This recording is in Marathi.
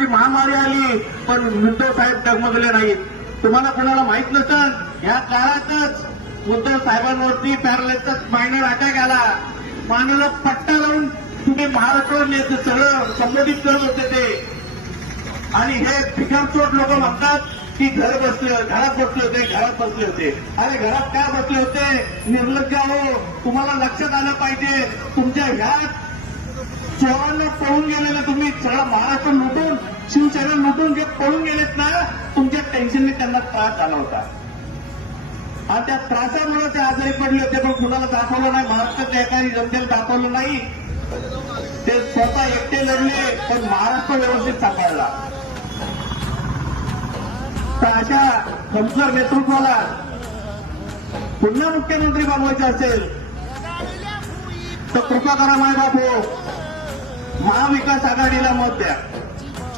कोरोनाची महामारी आली पण उद्धव साहेब डगमगले नाहीत. तुम्हाला कोणाला माहित नसेल या काळातच उद्धव साहेबांवरती पॅरालाइजचा मायनर अटॅक आला. मानेला पट्टा लावून तुम्ही महाराष्ट्र सगळं संबोधित करत होते ते. आणि हे भिकारचोट लोक म्हणतात की घरात बसले होते. अरे घरात काय बसले होते? निर्लज्ज हो. तुम्हाला लक्षात आलं पाहिजे तुमच्या ह्या चोरांना पळून गेलेले तुम्ही सगळं महाराष्ट्र लुटून शिवसेना लुटून जे पळून गेलेत ना तुमच्या टेन्शनने त्यांना त्रास झाला होता आणि त्या त्रासामुळे ते आजारी पडले होते. पण कुणाला दाखवलं नाही, महाराष्ट्राच्या एकाही जनतेला दाखवलं नाही. ते स्वतः एकटे लढले पण महाराष्ट्र व्यवस्थित सापडला. तर अशा खमसर नेतृत्वाला पुन्हा मुख्यमंत्री बनवायचं असेल तर कृपा करा मायबाप हो, महाविकास आघाडीला मत द्या.